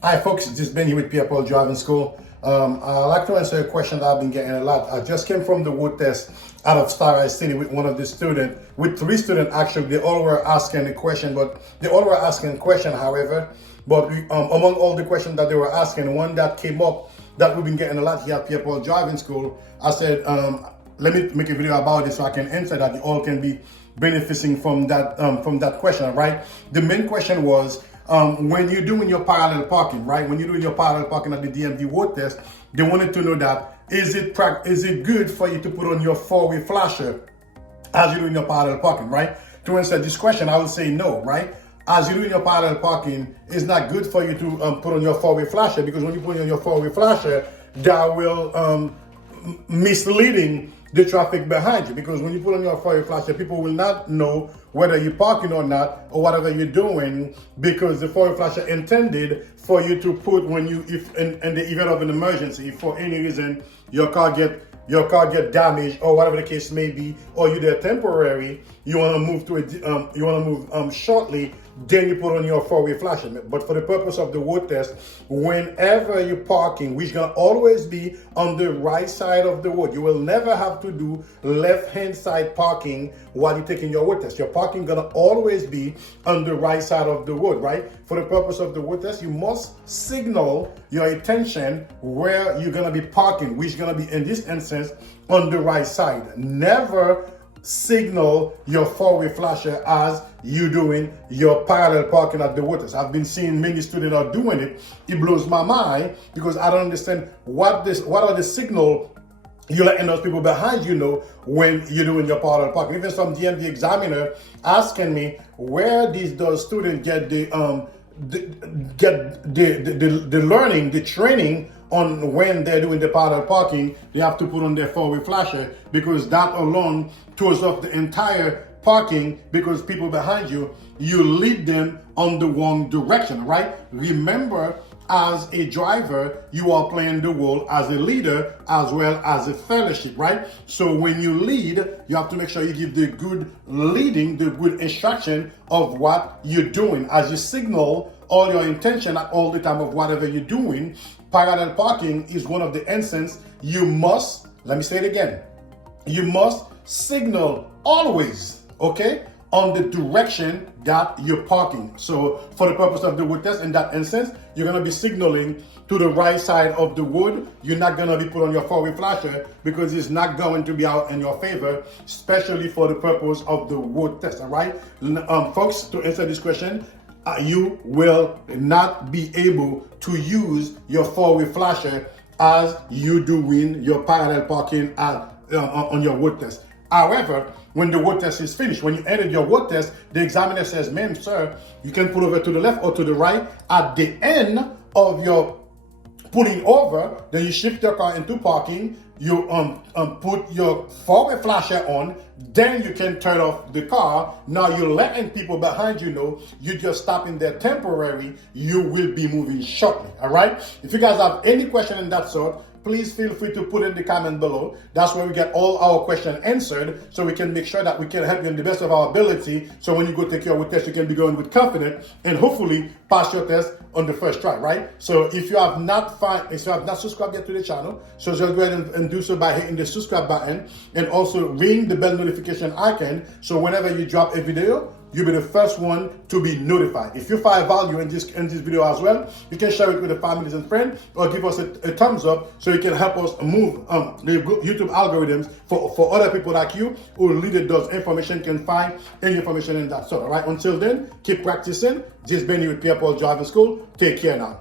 Hi folks, this is Ben here with Pierre Driving School. I'd like to answer a question that I've been getting a lot. I just came from the wood test out of Starlight City with one of the students, with 3 students actually. They all were asking a question, however, but among all the questions that they were asking, one that came up that we've been getting a lot here at Pierre Driving School, I said, let me make a video about it so I can answer that. You all can be benefiting from that question, right? The main question was, when you're doing your parallel parking, right? When you're doing your parallel parking at the DMV road test, they wanted to know that, is it good for you to put on your 4-way flasher as you're doing your parallel parking, right? To answer this question, I would say no, right? As you're doing your parallel parking, it's not good for you to put on your 4-way flasher, because when you put on your 4-way flasher, that will misleading the traffic behind you, because when you put on your 4-way flasher, people will not know whether you're parking or not, or whatever you're doing, because the 4-way flasher intended for you to put when you, if in the event of an emergency, if for any reason your car get damaged or whatever the case may be, or you're there temporary, you want to move to shortly, then you put on your 4-way flasher. But for the purpose of the road test, whenever you're parking, which is gonna always be on the right side of the road, you will never have to do left-hand side parking while you're taking your road test. Your parking gonna always be on the right side of the road, right? For the purpose of the road test, you must signal your intention where you're gonna be parking, which is gonna be, in this instance, on the right side. Never signal your 4-way flasher as you doing your parallel parking at the road test. I've been seeing many students are doing it. It blows my mind, because I don't understand what are the signal you're letting those people behind you know when you're doing your parallel parking. Even some DMV examiner asking me, where those students get the learning, the training on when they're doing the parallel parking, they have to put on their 4-way flasher, because that alone throws off the entire parking, because people behind you, you lead them on the wrong direction, right? Remember, as a driver, you are playing the role as a leader as well as a fellowship, right? So when you lead, you have to make sure you give the good leading, the good instruction of what you're doing. As you signal all your intention at all the time of whatever you're doing, parallel parking is one of the instances you must, let me say it again, you must signal always, okay, on the direction that you're parking. So for the purpose of the road test, in that instance, you're gonna be signaling to the right side of the road. You're not gonna be put on your 4-way flasher, because it's not going to be out in your favor, especially for the purpose of the road test, all right? Folks, to answer this question, you will not be able to use your 4-way flasher as you doing your parallel parking on your road test. However, when the road test is finished, when you ended your road test, the examiner says, ma'am, sir, you can pull over to the left or to the right. At the end of your pulling over, then you shift your car into parking, you put your 4-way flasher on, then you can turn off the car. Now you're letting people behind you know you're just stopping there temporary. You will be moving shortly, all right? If you guys have any question in that sort, please feel free to put in the comment below. That's where we get all our questions answered, so we can make sure that we can help you in the best of our ability. So when you go take your test, you can be going with confidence and hopefully pass your test on the first try, right? So if you have not subscribed yet to the channel, so just go ahead and do so by hitting the subscribe button, and also ring the bell notification icon, so whenever you drop a video, you'll be the first one to be notified. If you find value in this video as well, you can share it with the families and friends, or give us a thumbs up, so you can help us move the YouTube algorithms for other people like you who needed those information, can find any information in that sort. All right, until then, keep practicing. This has been you with Pierre Driving School. Take care now.